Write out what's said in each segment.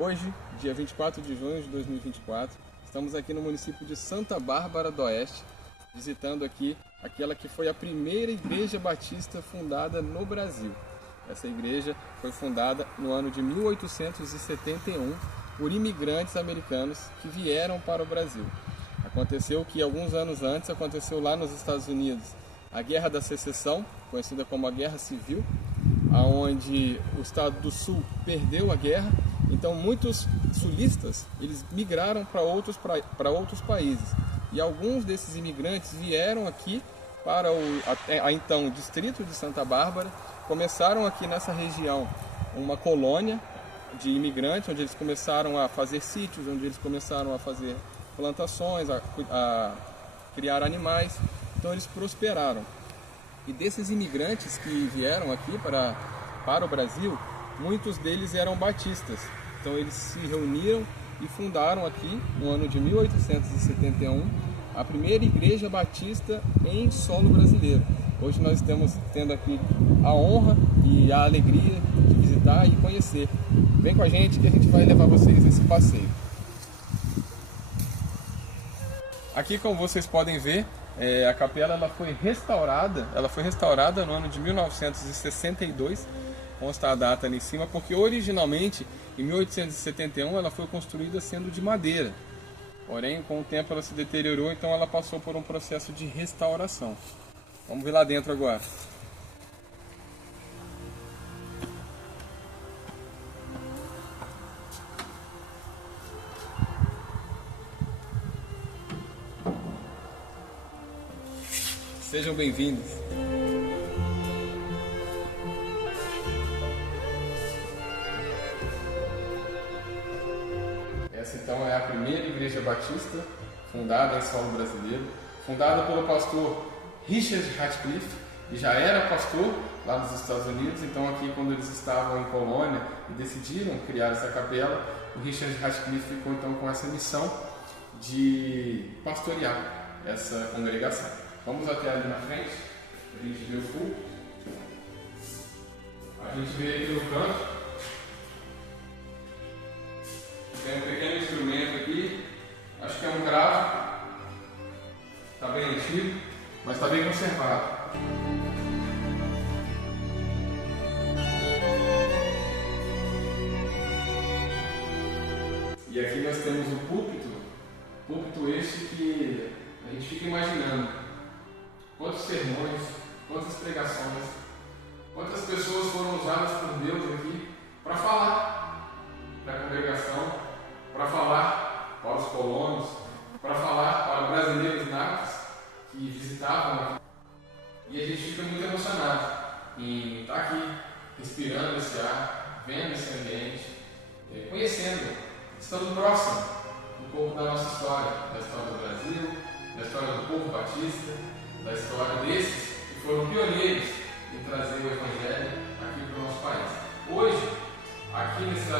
Hoje, dia 24 de junho de 2024, estamos aqui no município de Santa Bárbara do Oeste, visitando aqui aquela que foi a primeira igreja batista fundada no Brasil. Essa igreja foi fundada no ano de 1871 por imigrantes americanos que vieram para o Brasil. Aconteceu que alguns anos antes aconteceu lá nos Estados Unidos a Guerra da Secessão, conhecida como a Guerra Civil, onde o estado do Sul perdeu a guerra. Então muitos sulistas eles migraram para outros países, e alguns desses imigrantes vieram aqui para então distrito de Santa Bárbara, começaram aqui nessa região uma colônia de imigrantes, onde eles começaram a fazer sítios, onde eles começaram a fazer plantações, a criar animais. Então eles prosperaram. E desses imigrantes que vieram aqui para o Brasil, muitos deles eram batistas. Então eles se reuniram e fundaram aqui, no ano de 1871, a primeira igreja batista em solo brasileiro. Hoje nós estamos tendo aqui a honra e a alegria de visitar e conhecer. Vem com a gente que a gente vai levar vocês nesse passeio. Aqui, como vocês podem ver, a capela ela foi restaurada no ano de 1962, consta a data ali em cima, porque originalmente em 1871 ela foi construída sendo de madeira, porém com o tempo ela se deteriorou, então ela passou por um processo de restauração. Vamos ver lá dentro agora. Sejam bem-vindos. Essa então é a primeira igreja batista fundada em solo brasileiro, fundada pelo pastor Richard Ratcliffe, que já era pastor lá nos Estados Unidos. Então aqui, quando eles estavam em colônia e decidiram criar essa capela, o Richard Ratcliffe ficou então com essa missão de pastorear essa congregação. Vamos até ali na frente, a gente vê o culto. A gente vê aqui no canto, tem um pequeno instrumento aqui, acho que é um gravo, está bem antigo, mas está bem conservado. E aqui nós temos o púlpito este que a gente fica imaginando. Quantos sermões, quantas pregações, quantas pessoas foram usadas por Deus aqui para falar para a congregação, para falar para os colonos, para falar para brasileiros natos que visitavam aqui. E a gente fica muito emocionado em estar aqui, respirando esse ar, vendo esse ambiente, conhecendo, estando próximo um pouco da nossa história, da história do Brasil, da história do povo batista, da história desses que foram pioneiros em trazer o Evangelho aqui para o nosso país. Hoje, aqui nesse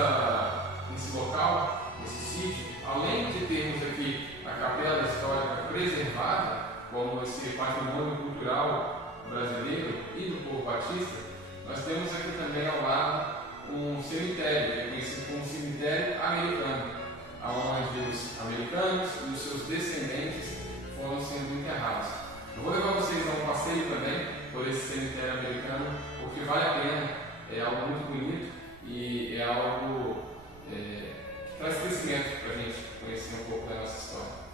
local, nesse sítio, além de termos aqui a capela histórica preservada, como esse patrimônio cultural brasileiro e do povo batista, nós temos aqui também ao lado um cemitério, que é conhecido como cemitério americano, onde os americanos e os seus descendentes foram sendo enterrados. Eu vou levar vocês a um passeio também por esse cemitério americano, porque vale a pena, é algo muito bonito e é algo que traz crescimento para a gente conhecer um pouco da nossa história.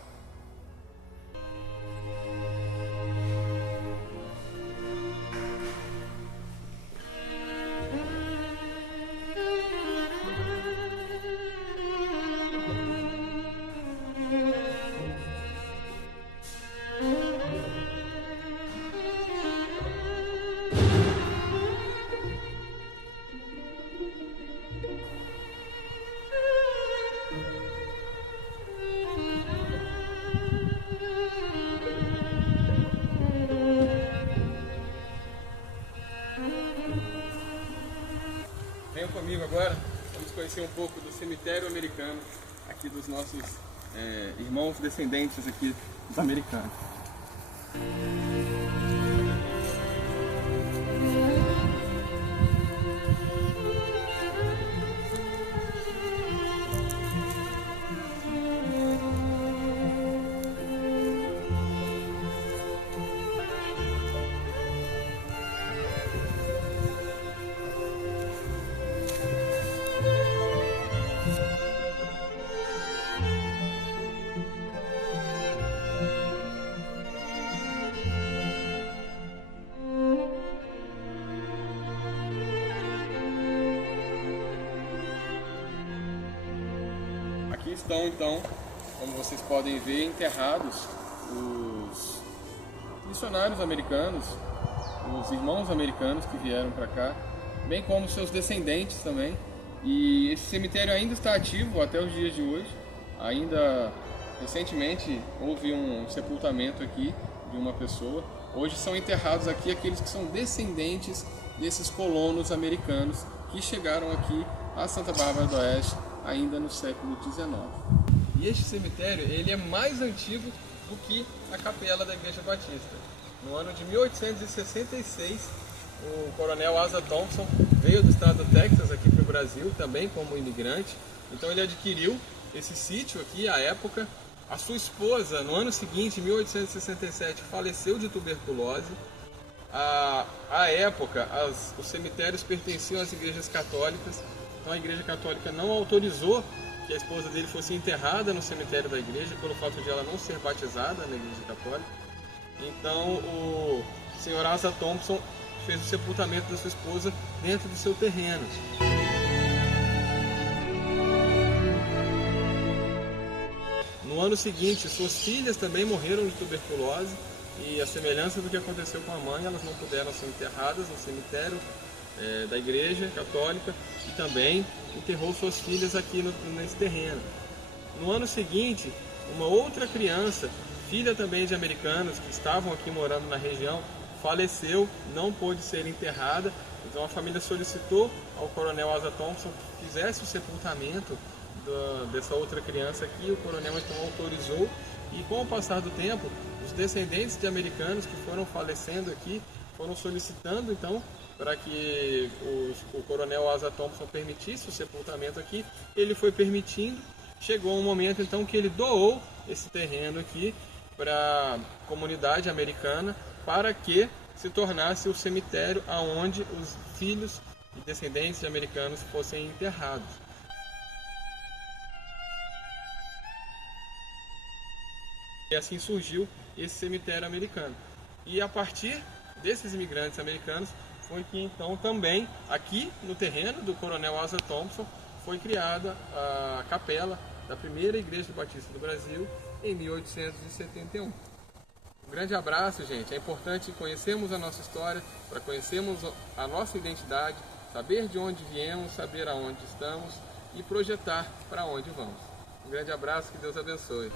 Venham comigo agora, vamos conhecer um pouco do cemitério americano, aqui dos nossos irmãos descendentes aqui dos americanos. estão então, como vocês podem ver, enterrados os missionários americanos, os irmãos americanos que vieram para cá, bem como seus descendentes também. E esse cemitério ainda está ativo até os dias de hoje. Ainda recentemente houve um sepultamento aqui de uma pessoa. Hoje são enterrados aqui aqueles que são descendentes desses colonos americanos que chegaram aqui a Santa Bárbara do Oeste ainda no século XIX. E este cemitério ele é mais antigo do que a capela da Igreja Batista. No ano de 1866, o coronel Asa Thompson veio do estado do Texas aqui para o Brasil, também como imigrante. Então ele adquiriu esse sítio aqui à época. A sua esposa, no ano seguinte, em 1867, faleceu de tuberculose. À época, os cemitérios pertenciam às igrejas católicas. Então a Igreja Católica não autorizou que a esposa dele fosse enterrada no cemitério da igreja, pelo fato de ela não ser batizada na Igreja Católica. Então o senhor Asa Thompson fez o sepultamento da sua esposa dentro do seu terreno. No ano seguinte, suas filhas também morreram de tuberculose e, a semelhança do que aconteceu com a mãe, elas não puderam ser enterradas no cemitério da Igreja Católica e também enterrou suas filhas aqui nesse terreno. No ano seguinte, uma outra criança, filha também de americanos que estavam aqui morando na região, faleceu, não pôde ser enterrada. Então a família solicitou ao coronel Asa Thompson que fizesse o sepultamento dessa outra criança aqui. O coronel então autorizou, e com o passar do tempo, os descendentes de americanos que foram falecendo aqui foram solicitando então para que o coronel Asa Thompson permitisse o sepultamento aqui. Ele foi permitindo. Chegou um momento então que ele doou esse terreno aqui para a comunidade americana, para que se tornasse o cemitério aonde os filhos e descendentes de americanos fossem enterrados. E assim surgiu esse cemitério americano. E a partir desses imigrantes americanos foi que então também aqui no terreno do coronel Asa Thompson foi criada a capela da primeira Igreja Batista do Brasil em 1871. Um grande abraço, gente. É importante conhecermos a nossa história, para conhecermos a nossa identidade, saber de onde viemos, saber aonde estamos e projetar para onde vamos. Um grande abraço, que Deus abençoe.